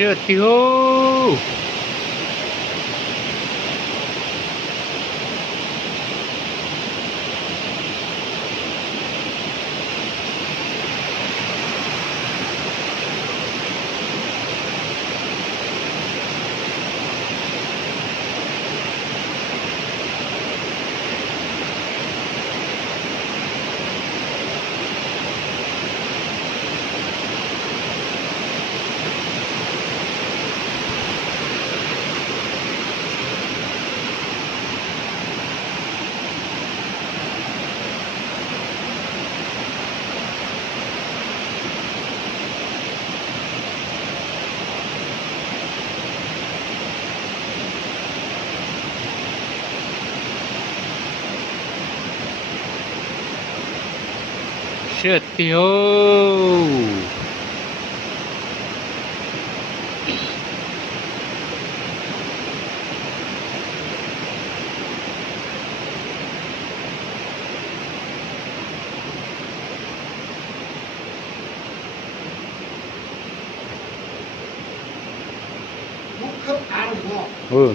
Chưa tiêu. Chưa tiêu.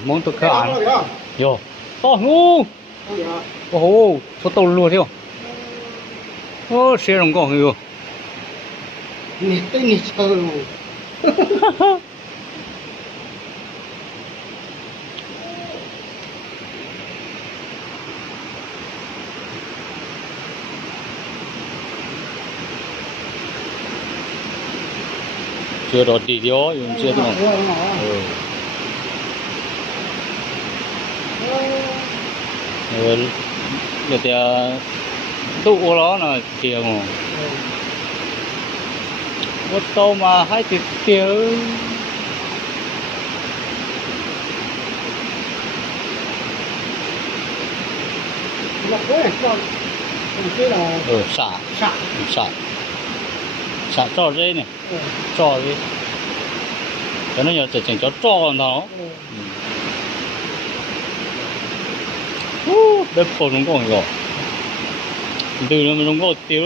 Món tôi khá ăn. Yo, to ngu. Ô, có tàu luôn theo. Ô, xe rồng có hiểu. Nè, cái này chờ rồi. Chưa đọt đi thiếu, dùng chưa thôi. Giờ thì tụ nó là tiền mà. Ô tô mà hai tỷ tiền. Lọc đấy, cho cái là xả cho dây này, cho dây. Cái nó giờ chỉnh cho cho nó. Bếp phun nó còn rồi. Từ nó mình không có tiêu.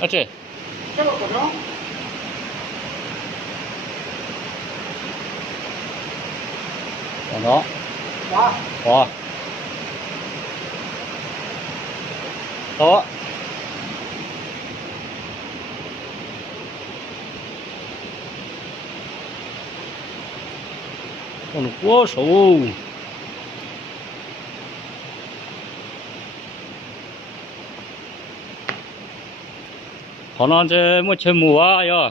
À chị. Còn đó. Đó. Đó. Còn quá sâu. Họ nói chứ mua chơi mùa à yo.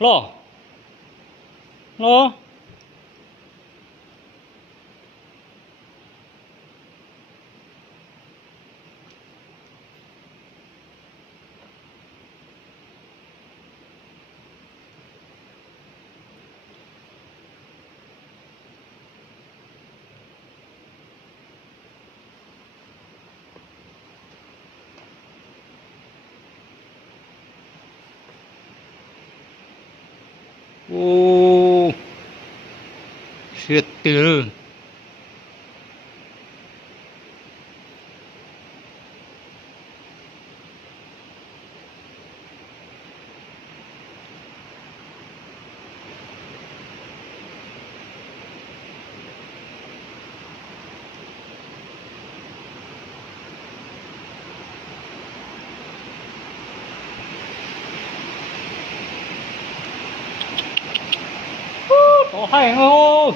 Lo. Ô, shit từ. Có hay không?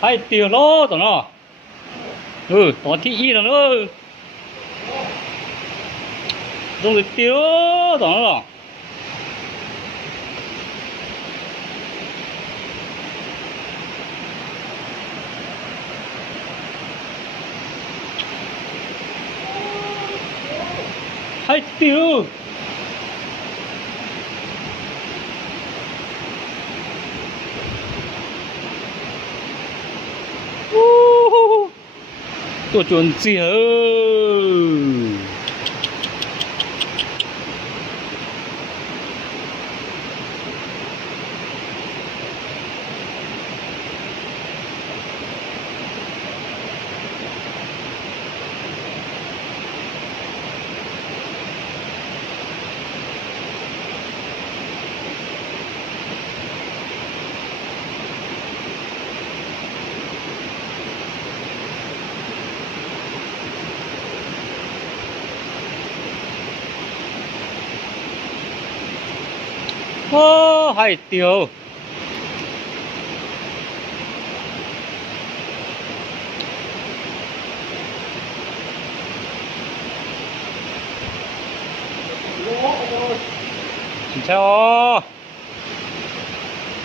Hay tiền đó tao nó. Có thị y rồi nữa. Dùng cái tiêu tao nó. 还丢。ตัวจวนสิเฮ้ยโอ้ให้เตียว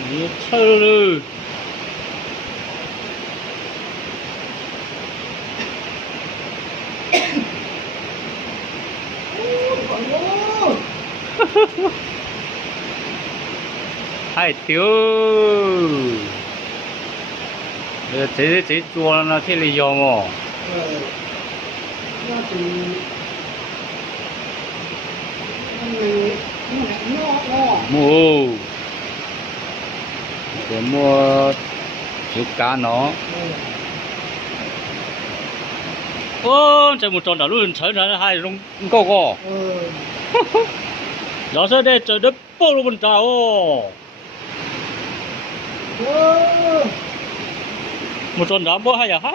진짜미쳐르 hai tiêu chế chua nó thế là do mà nó thì nó mua để mua chút cá nó ô chạy một tròn đảo luôn chơi ra hai rung co co đó sẽ để chơi đất bao luôn bên trái ô một tròn đảo bao hai à hai